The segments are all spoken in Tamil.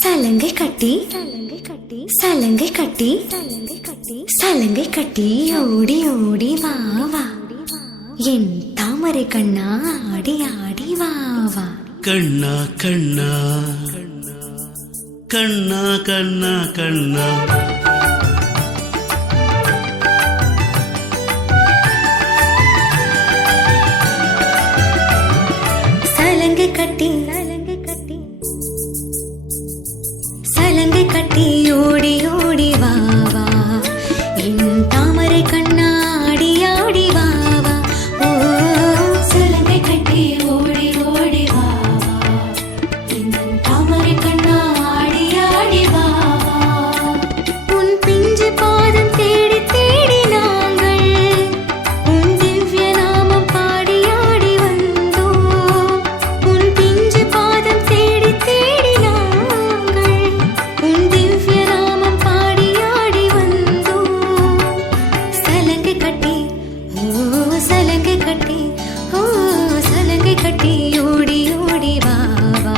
சலங்கை கட்டி சலங்கை கட்டி சலங்கை கட்டி சலங்கை கட்டி சலங்கை கட்டி ஓடி ஓடி வா வா என் தாமரை கண்ணா ஆடி ஆடி வா வா கண்ணா கண்ணா கண்ணா கண்ணா கண்ணா சலங்கை கட்டி சலங்கை கட்டி சலங்கை கட்டி ஓடி ஓடி வா வா என் தாமரை கண்ணா ஆடி ஆடி வா வா ஓ சலங்கை கட்டி ஓடி ஓடி வா வா என் தாமரை கண்ணா ஆடி ஆடி வா வா உன் பிஞ்சு பாதம் தேடி தேடி நாங்கள் உன் திவ்ய நாமம் பாடி ஆடி வந்தோம் உன் பிஞ்சு பாதம் தேடி தேடி நாங்கள் உன் திவ்ய நாமம் பாடி ஆடி வந்தோம் சலங்கை கட்டி ஓ சலங்கை கட்டி ஓ சலங்கை கட்டி ஓடி ஓடி வா வா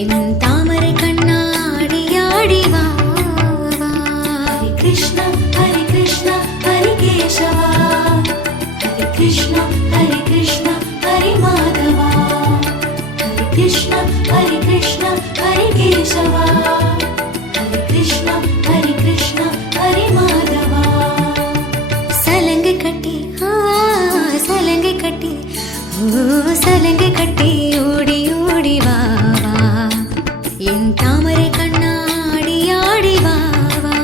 என் தாமரை கண்ணா ஆடி ஆடி வா வா ஹரி கிருஷ்ணா ஹரி கேசவா ஹரி கிருஷ்ணா ஹரி மாதவா ஹரி கிருஷ்ணா ஹரி கேசவா ஹரி கிருஷ்ணா ஹரி மாதவா சலங்கை கட்டி சலங்கை கட்டி ஓ சலங்கை கட்டி ஓடி ஓடி வா வா என் தாமரை கண்ணா ஆடி ஆடி வா வா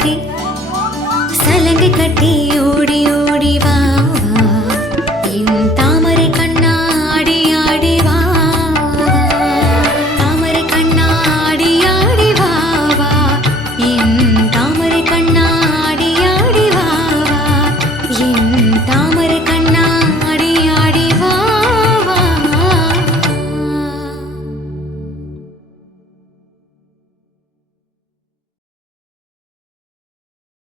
கட்டி சலங்கை கட்டி ஓடி ஓடி